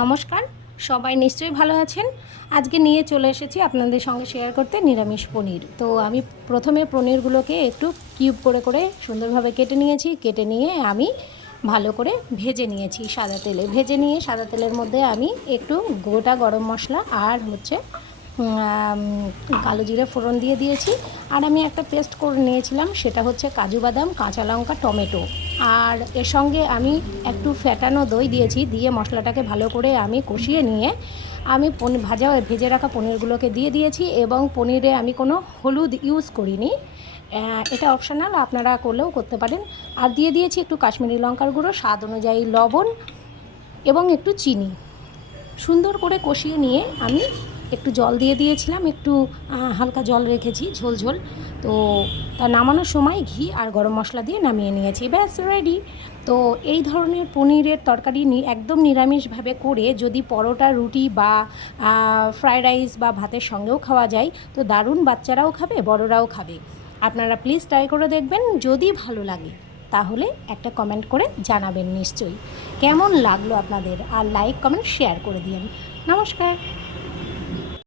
নমস্কার, সবাই নিশ্চয়ই ভালো আছেন। আজকে নিয়ে চলে এসেছি আপনাদের সঙ্গে শেয়ার করতে নিরামিষ পনির। তো আমি প্রথমে পনিরগুলোকে একটু কিউব করে করে সুন্দরভাবে কেটে নিয়েছি। কেটে নিয়ে আমি ভালো করে ভেজে নিয়েছি সাদা তেলে। ভেজে নিয়ে সাদা তেলের মধ্যে আমি একটু গোটা গরম মশলা আর কালো জিরে ফোড়ন দিয়ে দিয়েছি। আর আমি একটা পেস্ট করে নিয়েছিলাম, সেটা হচ্ছে কাজু বাদাম, কাঁচা লঙ্কা, টমেটো। আর এর সঙ্গে আমি একটু ফ্যাটানো দই দিয়েছি। দিয়ে মশলাটাকে ভালো করে আমি কষিয়ে নিয়ে আমি ভেজে রাখা পনিরগুলোকে দিয়ে দিয়েছি। এবং পনিরে আমি কোনো হলুদ ইউজ করিনি, এটা অপশনাল, আপনারা করলেও করতে পারেন। আর দিয়ে দিয়েছি একটু কাশ্মীরি লঙ্কার গুঁড়ো, স্বাদ অনুযায়ী লবণ এবং একটু চিনি। সুন্দর করে কষিয়ে নিয়ে আমি একটু জল দিয়ে দিয়েছিলাম, একটু হালকা জল রেখেছি ঝোল ঝোল। তো তা নামানোর সময় ঘি আর গরম মশলা দিয়ে নামিয়ে নিয়েছি, ব্যাস রেডি। তো এই ধরনের পনিরের তরকারি একদম নিরামিষভাবে করে যদি পরোটা, রুটি বা ফ্রায়েড রাইস বা ভাতের সঙ্গেও খাওয়া যায় তো দারুণ, বাচ্চারাও খাবে, বড়রাও খাবে। আপনারা প্লিজ ট্রাই করে দেখবেন। যদি ভালো লাগে তাহলে একটা কমেন্ট করে জানাবেন নিশ্চয়ই কেমন লাগলো আপনাদের। আর লাইক, কমেন্ট, শেয়ার করে দিন। নমস্কার।